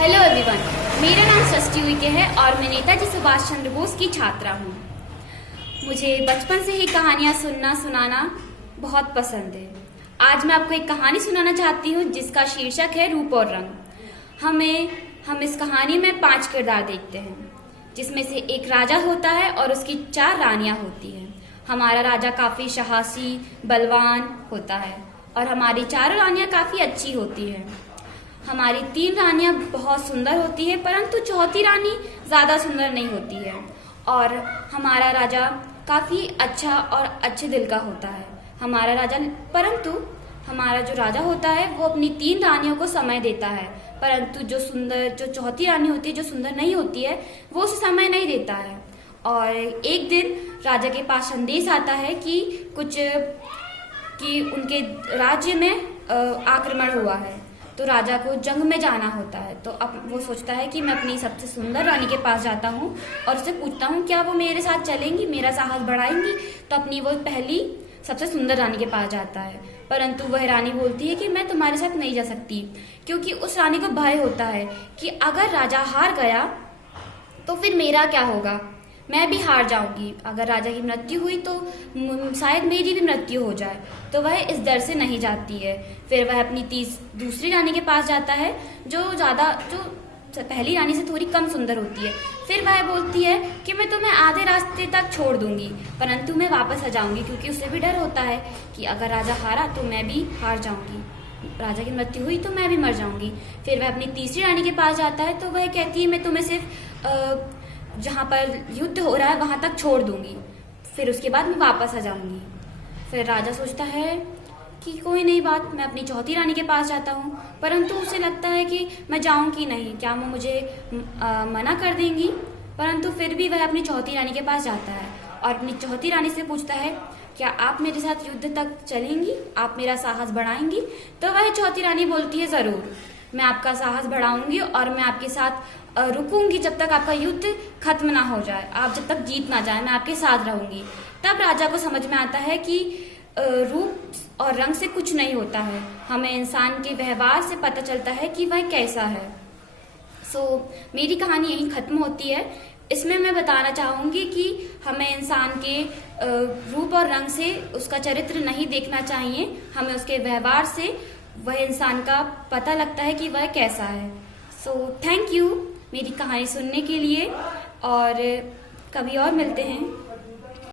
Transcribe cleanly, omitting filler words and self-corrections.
Hello everyone, मेरा नाम सृष्टि उइके है और मैं नेताजी सुभाष चंद्र बोस की छात्रा हूँ। मुझे बचपन से ही कहानियाँ सुनना सुनाना बहुत पसंद है। आज मैं आपको एक कहानी सुनाना चाहती हूँ जिसका शीर्षक है रूप और रंग। हम इस कहानी में 5 किरदार देखते हैं, जिसमें से एक राजा होता है और उसकी 4 रानियाँ होती हैं। हमारा राजा काफ़ी साहसी बलवान होता है और हमारी 4 रानियाँ काफ़ी अच्छी होती हैं। हमारी 3 रानियां बहुत सुंदर होती है, परंतु चौथी रानी ज़्यादा सुंदर नहीं होती है। और हमारा राजा काफ़ी अच्छा और अच्छे दिल का होता है। परंतु हमारा जो राजा होता है वो अपनी 3 रानियों को समय देता है, परंतु जो चौथी रानी होती है, जो सुंदर नहीं होती है, वो उसे समय नहीं देता है। और एक दिन राजा के पास संदेश आता है कि उनके राज्य में आक्रमण हुआ है, तो राजा को जंग में जाना होता है। तो अब वो सोचता है कि मैं अपनी सबसे सुंदर रानी के पास जाता हूँ और उससे पूछता हूँ क्या वो मेरे साथ चलेंगी, मेरा साहस बढ़ाएंगी। तो अपनी वो पहली सबसे सुंदर रानी के पास जाता है, परंतु वह रानी बोलती है कि मैं तुम्हारे साथ नहीं जा सकती, क्योंकि उस रानी को भय होता है कि अगर राजा हार गया तो फिर मेरा क्या होगा, मैं भी हार जाऊंगी। अगर राजा की मृत्यु हुई तो शायद मेरी भी मृत्यु हो जाए। तो वह इस डर से नहीं जाती है। फिर वह अपनी दूसरी रानी के पास जाता है, जो पहली रानी से थोड़ी कम सुंदर होती है। फिर वह बोलती है कि मैं तुम्हें आधे रास्ते तक छोड़ दूंगी, परंतु मैं वापस आ जाऊंगी, क्योंकि उसे भी डर होता है कि अगर राजा हारा तो मैं भी हार जाऊंगी, राजा की मृत्यु हुई तो मैं भी मर जाऊंगी। फिर वह अपनी तीसरी रानी के पास जाता है, तो वह कहती है मैं तुम्हें सिर्फ जहाँ पर युद्ध हो रहा है वहां तक छोड़ दूंगी, फिर उसके बाद मैं वापस आ जाऊंगी। फिर राजा सोचता है कि कोई नहीं बात, मैं अपनी चौथी रानी के पास जाता हूँ, परंतु उसे लगता है कि मैं जाऊंगी नहीं, क्या वो मुझे मना कर देंगी। परंतु फिर भी वह अपनी चौथी रानी के पास जाता है और अपनी चौथी रानी से पूछता है क्या आप मेरे साथ युद्ध तक चलेंगी, आप मेरा साहस बढ़ाएंगी। तो वह चौथी रानी बोलती है जरूर, मैं आपका साहस बढ़ाऊंगी और मैं आपके साथ रुकूंगी जब तक आपका युद्ध खत्म ना हो जाए, आप जब तक जीत ना जाए, मैं आपके साथ रहूंगी। तब राजा को समझ में आता है कि रूप और रंग से कुछ नहीं होता है, हमें इंसान के व्यवहार से पता चलता है कि वह कैसा है। मेरी कहानी यहीं खत्म होती है। इसमें मैं बताना चाहूंगी कि हमें इंसान के रूप और रंग से उसका चरित्र नहीं देखना चाहिए, हमें उसके व्यवहार से वह इंसान का पता लगता है कि वह कैसा है। थैंक यू मेरी कहानी सुनने के लिए, और कभी और मिलते हैं।